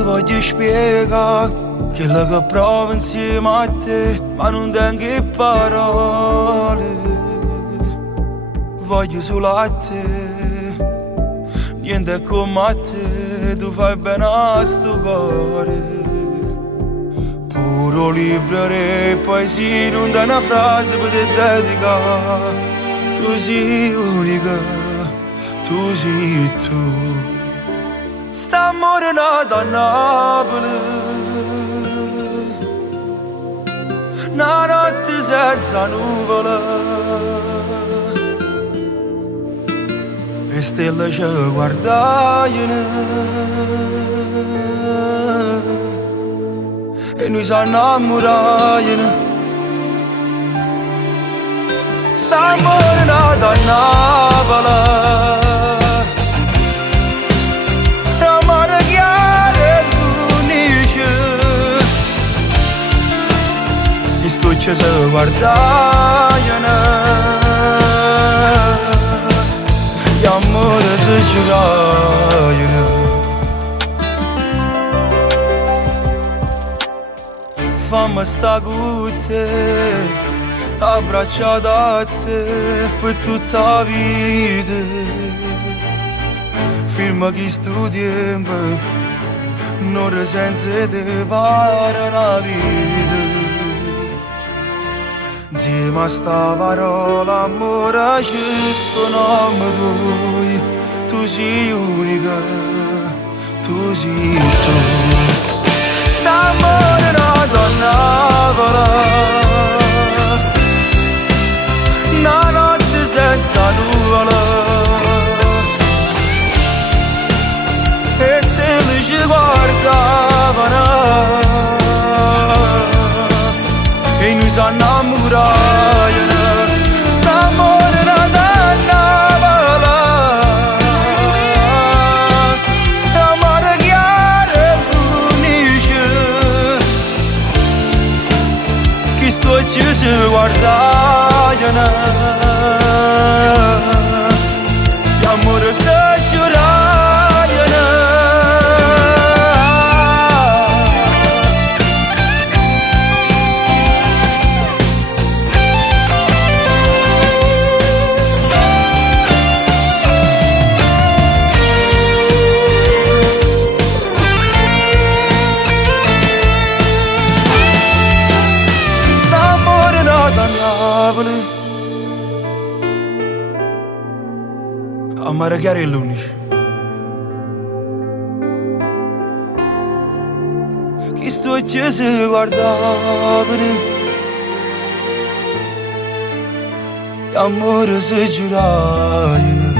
ti voglio spiegare quello che provo insieme a te, ma non tengo parole. Voglio solo a te, niente è come a te, tu fai bene a sto cuore. Puro libro e poesia, non dai una frase per te dedicare. Tu sei unica, tu sei tu. St'amore nato a Napoli, una notte senza nuvole, le stelle ci guardavano e noi ci innamoravamo. St'amore nato a Napoli, sto ci guardavano, gli amore si giocavano. Fammi sta con te, abbracciata a te per tutta la vita. Firma chi sto tempo, non senza te pare una vita. Insieme a sta parola amore ci sconommo tu sei unica, tu sei tu. St'amore nato a Napoli, una notte senza nuvole, e stelle ci guardavano e noi ci innamoravamo. St'amore nato a Napoli, amore chiaro e luce, che sto ci si guardavano, gli amore si giuravano. Amare chiaro e l'unici, chi sto ci si guardavano, gli amore si giuravano.